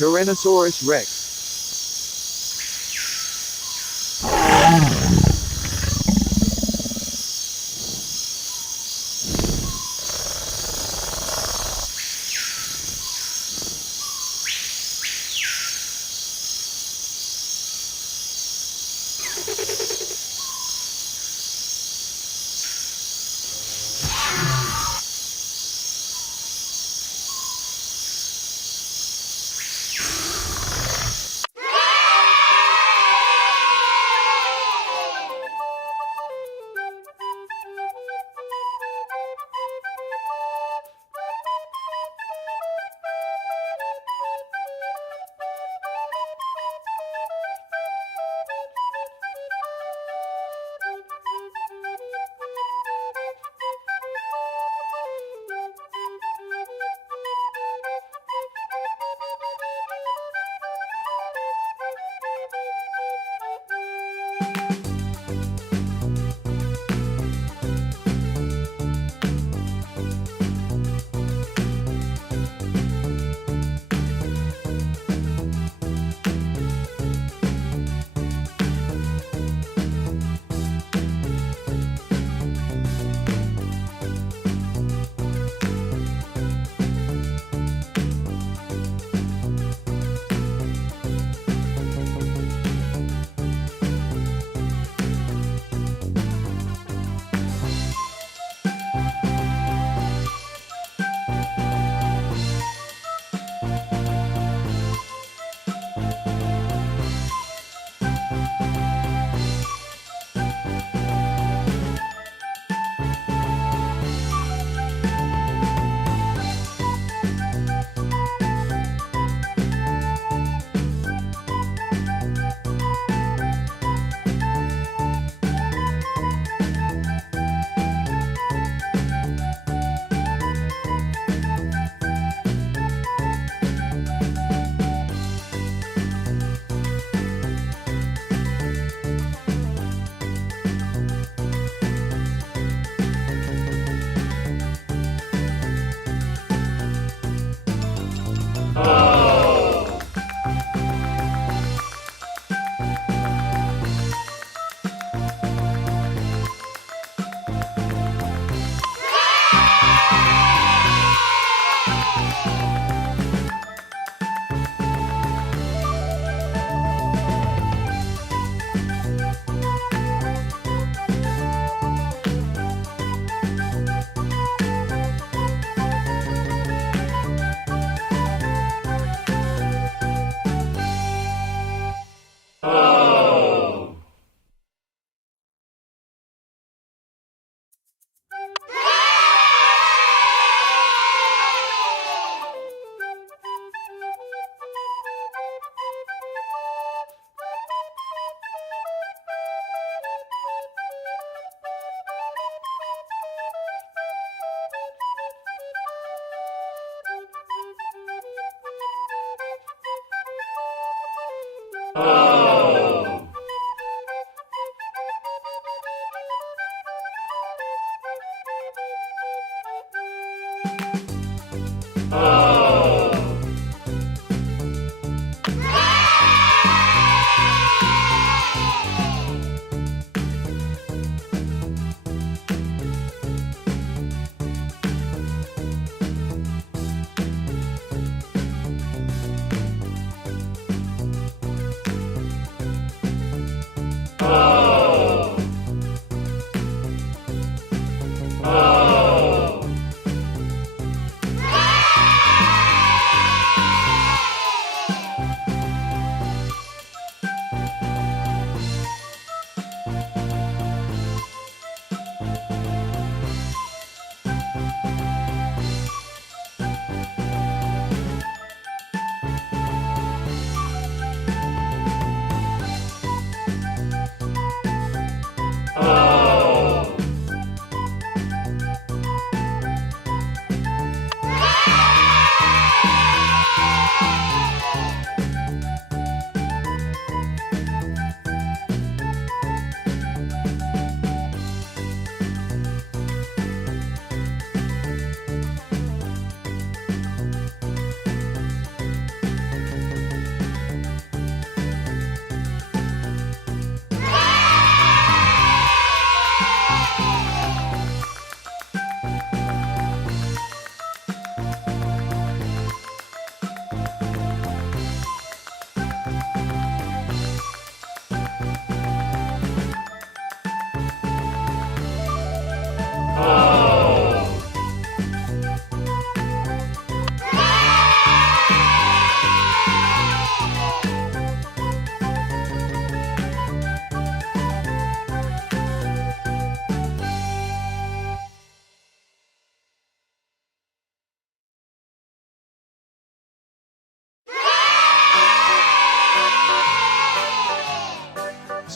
Tyrannosaurus rex.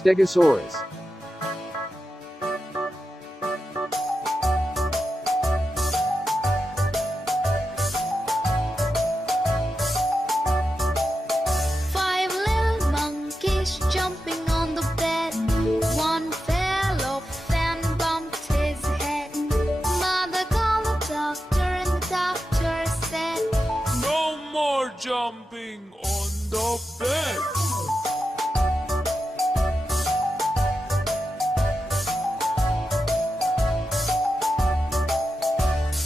Stegosaurus. Five little monkeys jumping on the bed. One fell off and bumped his head. Mother called the doctor and the doctor said, "No more jumping on the bed."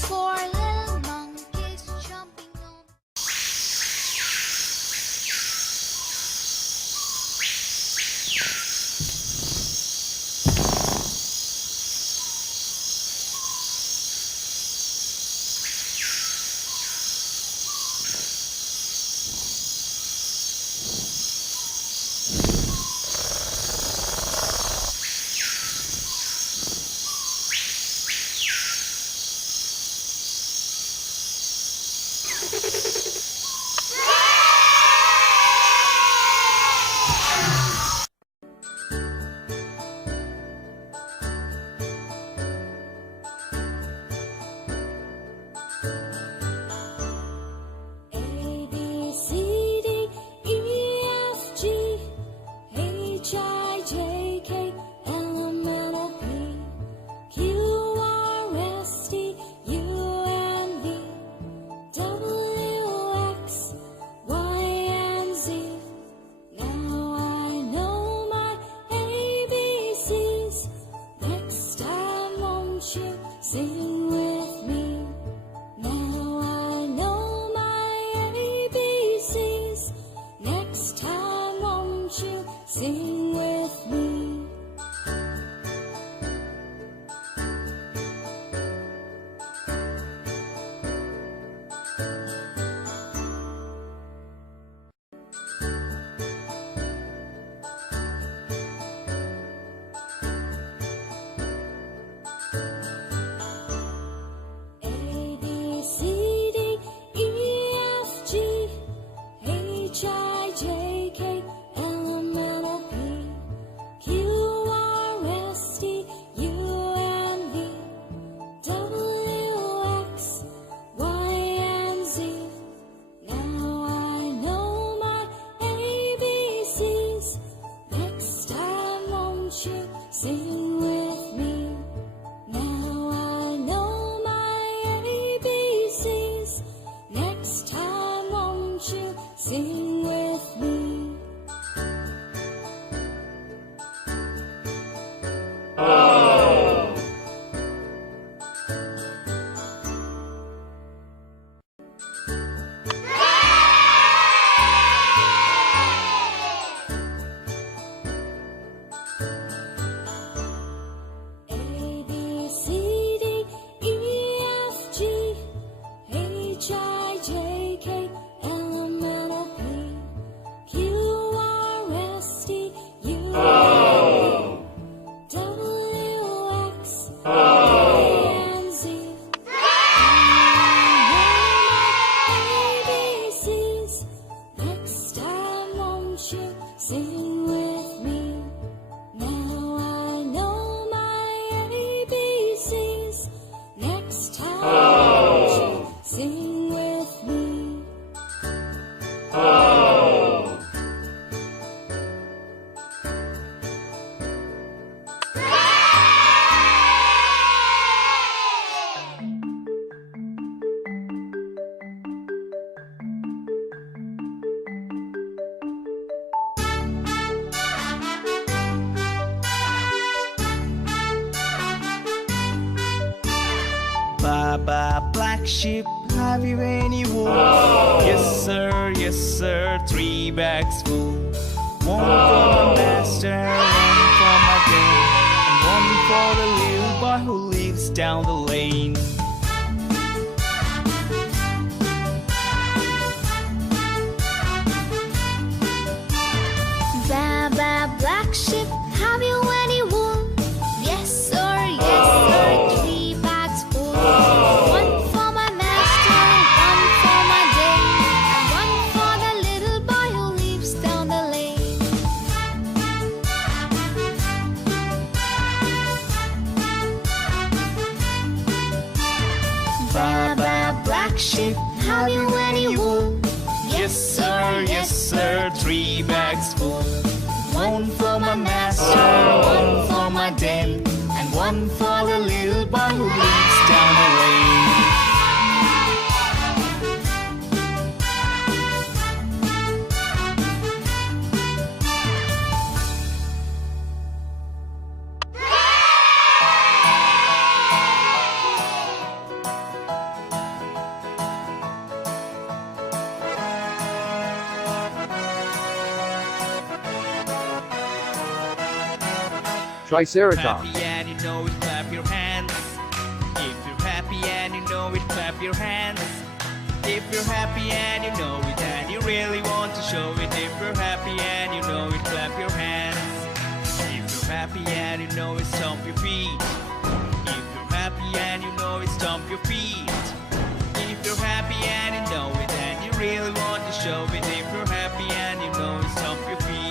four little monkeys jumping on. A B C D E F G H I J K L M N O P Q R S T U N V W X Y and Z. Now I know my ABCs. Next time won't you sing with me? Now I know my ABCs. Next time won't you sing with me? A B C D E F G H I J K L M N O P Q R S T U N V W X Y and Z. Now I know my ABCs. Next time won't you sing with me? Now I know my ABCs. Next time won't you sing with me? A B C D E F G H I J K L M N O P Q R S T U N V W X Y and Z. ABCs. Next time won't you sing with me? Now I know my ABCs. Next time won't you sing with me? Baba, black sheep, have you any wool? Yes sir, 3 bags full. One for my master, one for my dame, and one for the little boy who lives down the lane. Baba, black sheep, have you any wool? Yes sir, 3 bags full. One for my master, one for my dame, and one for the little boy who lives down the lane. ship, have you any wool? Yes sir, 3 bags full. One for my master, one for my dame, and one for the little boy who lives down the lane. Triceratops. Happy and you know it, clap your hands. If you're happy and you know it, clap your hands. If you're happy and you know it, and you really want to show it. If you're happy and you know it, clap your hands. If you're happy and you know it, stomp your feet. If you're happy and you know it, stomp your feet. If you're happy and you know it, and you really want to show it. If you're happy and you know it, stomp your feet.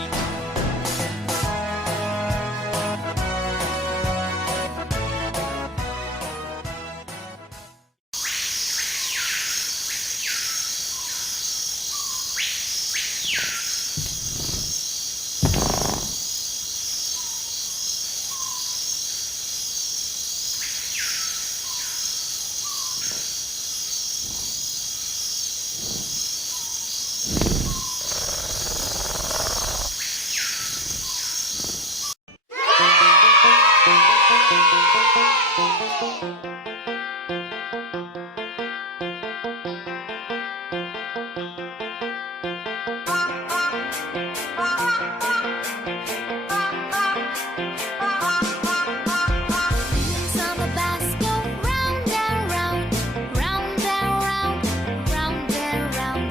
Wheels on the bus go round and round, round and round, round and round.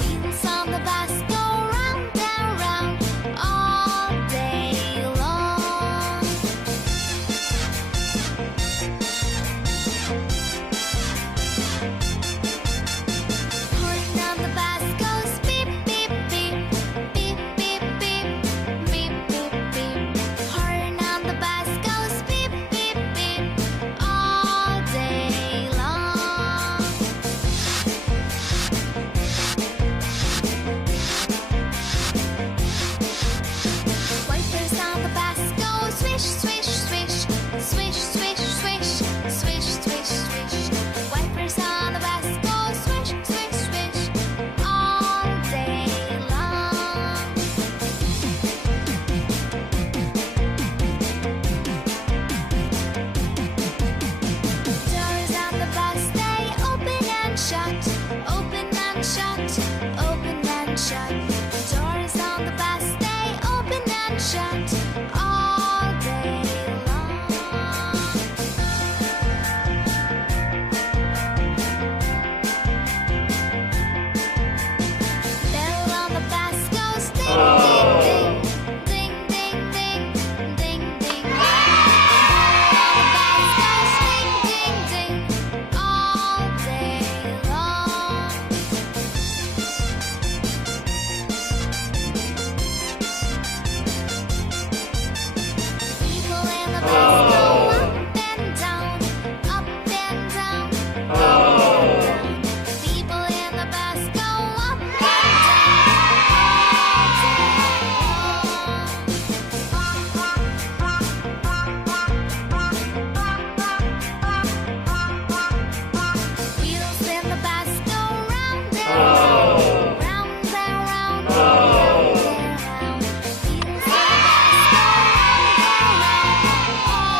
Wheels on the bus go round and round all day long. Horn on the bus goes beep beep beep, beep beep beep, beep beep beep. Horn on the bus goes beep beep beep all day long. Wipers on the bus go swish swish swish, swish swish swish, swish swish swish. Wipers on the bus go swish swish swish all day long. Doors on the bus they open and shut, open and shut, open and shut. Doors on the bus they open and shut all day long. Bell on the bus goes ding ding ding, ding ding ding, ding ding. Bell on the bus goes ding ding ding all day long. People in the bus go up and down, up and down, up and down. People in the bus go up and down all day long. Wheels in the bus go round and round, round and round, round and round. Wheels in the bus go round and round all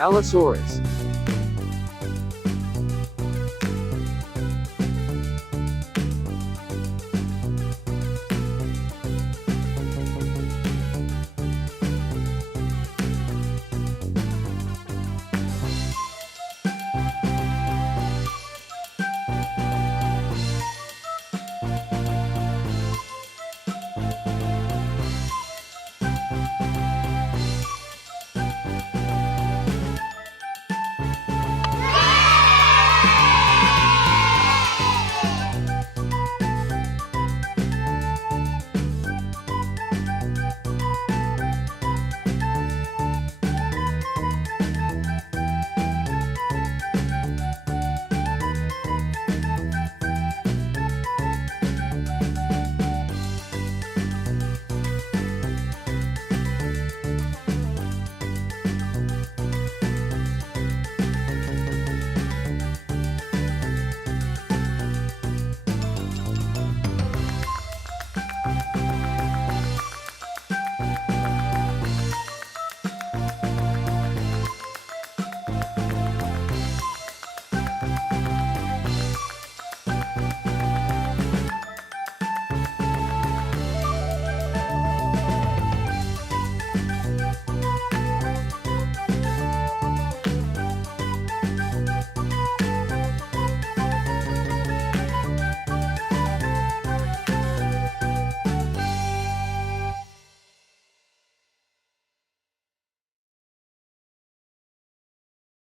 Allosaurus.